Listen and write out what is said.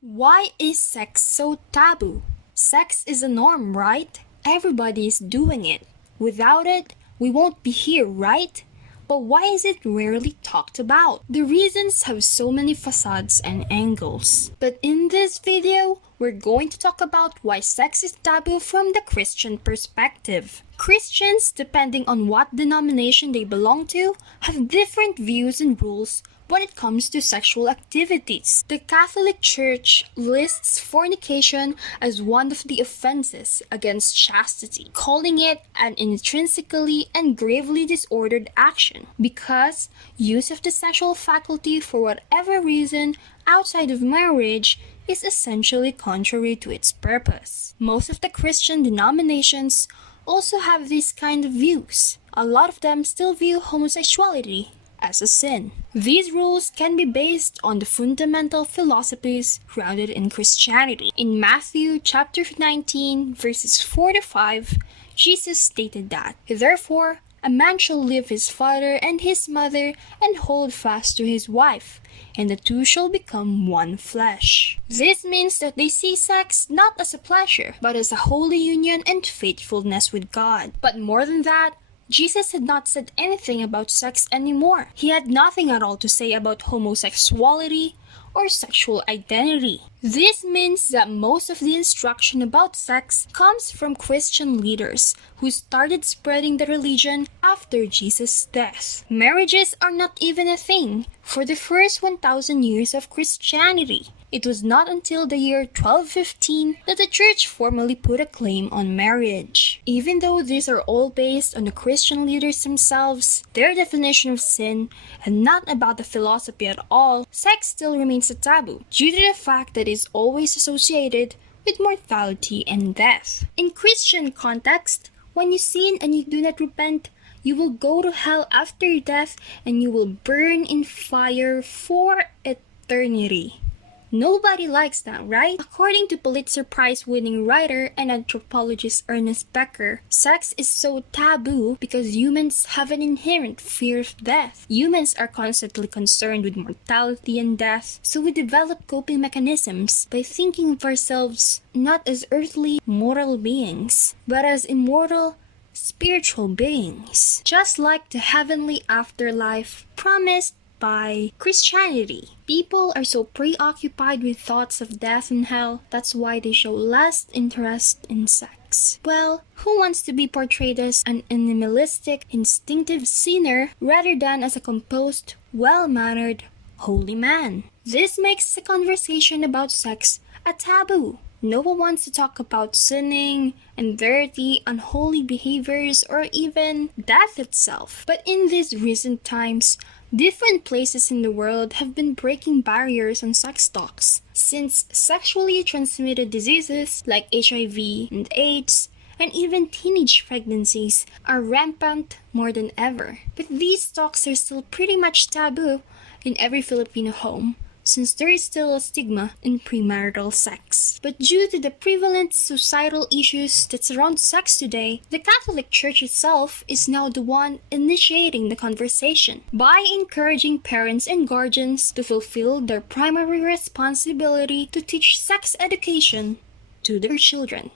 Why is sex so taboo? Sex is a norm, right? Everybody is doing it. Without it, we won't be here, right? But why is it rarely talked about? The reasons have so many facades and angles. But in this video, we're going to talk about why sex is taboo from the Christian perspective. Christians, depending on what denomination they belong to, have different views and rules when it comes to sexual activities. The Catholic Church lists fornication as one of the offenses against chastity, calling it an intrinsically and gravely disordered action because use of the sexual faculty for whatever reason outside of marriage is essentially contrary to its purpose. Most of the Christian denominations also have these kind of views. A lot of them still view homosexuality as a sin. These rules can be based on the fundamental philosophies grounded in Christianity. In Matthew chapter 19 verses 4 to 5, Jesus stated that, "Therefore, a man shall leave his father and his mother and hold fast to his wife, and the two shall become one flesh." This means that they see sex not as a pleasure, but as a holy union and faithfulness with God. But more than that, Jesus had not said anything about sex anymore. He had nothing at all to say about homosexuality or sexual identity. This means that most of the instruction about sex comes from Christian leaders who started spreading the religion after Jesus' death. Marriages are not even a thing for the first 1,000 years of Christianity. It was not until the year 1215 that the church formally put a claim on marriage. Even though these are all based on the Christian leaders themselves, their definition of sin, and not about the philosophy at all, sex still remains a taboo due to the fact that it is always associated with mortality and death. In Christian context, when you sin and you do not repent, you will go to hell after death and you will burn in fire for eternity. Nobody likes that, right? According to Pulitzer Prize-winning writer and anthropologist Ernest Becker, sex is so taboo because humans have an inherent fear of death. Humans are constantly concerned with mortality and death, so we develop coping mechanisms by thinking of ourselves not as earthly, mortal beings, but as immortal, spiritual beings. Just like the heavenly afterlife promised by Christianity. People are so preoccupied with thoughts of death and hell, that's why they show less interest in sex. Well, who wants to be portrayed as an animalistic, instinctive sinner rather than as a composed, well-mannered, holy man? This makes the conversation about sex a taboo. No one wants to talk about sinning and dirty, unholy behaviors or even death itself. But in these recent times, different places in the world have been breaking barriers on sex talks, since sexually transmitted diseases like HIV and AIDS and even teenage pregnancies are rampant more than ever. But these talks are still pretty much taboo in every Filipino home, since there is still a stigma in premarital sex. But due to the prevalent societal issues that surround sex today, the Catholic Church itself is now the one initiating the conversation by encouraging parents and guardians to fulfill their primary responsibility to teach sex education to their children.